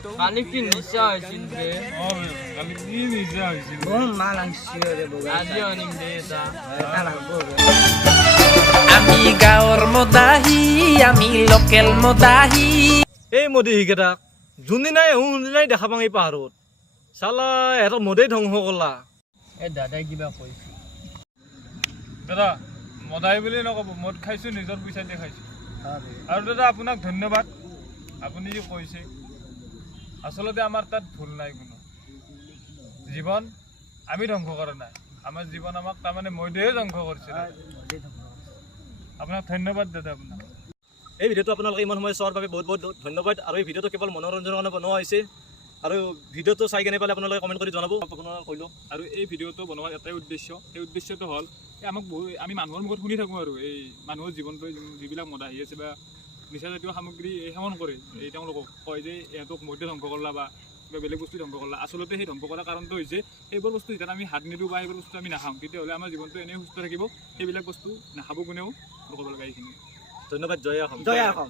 কালি কি নিচা হৈছিল দে কালি কি নিচা হৈছিল মাল আনছিল ৰে বগা আজি আনিম দে এটা এটা লাগব আমি গাঁৱৰ মদাহী আমি লোকেল মদাহী এই মদে সিকেইটাক যোনদিনাই সোনদিনাই দেখা পাওঁ এই পাহাৰত চালা এহঁতক মদেই ধ্বংস কৰলা এই দাদাই কিবা কৈছে দাদা মদাই বুলি নক'ব মদ খাইছোঁ নিজৰ পইচা দিয়ে খাইছোঁ আৰু দাদা আপোনাক ধন্যবাদ আপুনি যে কৈছে আচলতে আমাৰ তাত ভুল নাই কোনো জীৱন আমি ধ্বংস কৰা নাই আমাৰ জীৱন আমাক তাৰমানে মদেহে ধ্বংস কৰিছে আপোনাক ধন্যবাদ দাদা আপোনাক এই ভিডিঅ'টো আপোনালোকে ইমান সময় চোৱাৰ বাবে বহুত বহুত ধন্যবাদ আৰু এই ভিডিঅ'টো কেৱল মনোৰঞ্জনৰ কাৰণে বনোৱা হৈছে আৰু ভিডিঅ'টো চাই কেনে পালে আপোনালোকে কমেণ্ট কৰি জনাব আপোনালোকে কৈ লওক আৰু এই ভিডিঅ'টো বনোৱাৰ এটাই উদ্দেশ্য সেই উদ্দেশ্যটো হ'ল আমাক আমি মানুহৰ মুখত শুনি থাকোঁ আৰু এই মানুহৰ জীৱনটো যিবিলাক মদ আহি আছে বা নিচাজাতীয় সামগ্ৰী সেৱন কৰে এই তেওঁলোকক কয় যে ইহঁতক মধ্যে ধ্বংস কৰলা বা কিবা বেলেগ বস্তু ধ্বংস কৰলা আচলতে সেই ধ্বংস কৰাৰ কাৰণটো হৈছে সেইবোৰ বস্তু যেতিয়া আমি হাত নিদিওঁ বা সেইবোৰ বস্তু আমি নাখাওঁ তেতিয়াহ'লে আমাৰ জীৱনটো এনেই সুস্থ থাকিব সেইবিলাক বস্তু নাখাব কোনেও ক'ব লগা এইখিনি ধন্যবাদ জয় অসম জয় অসম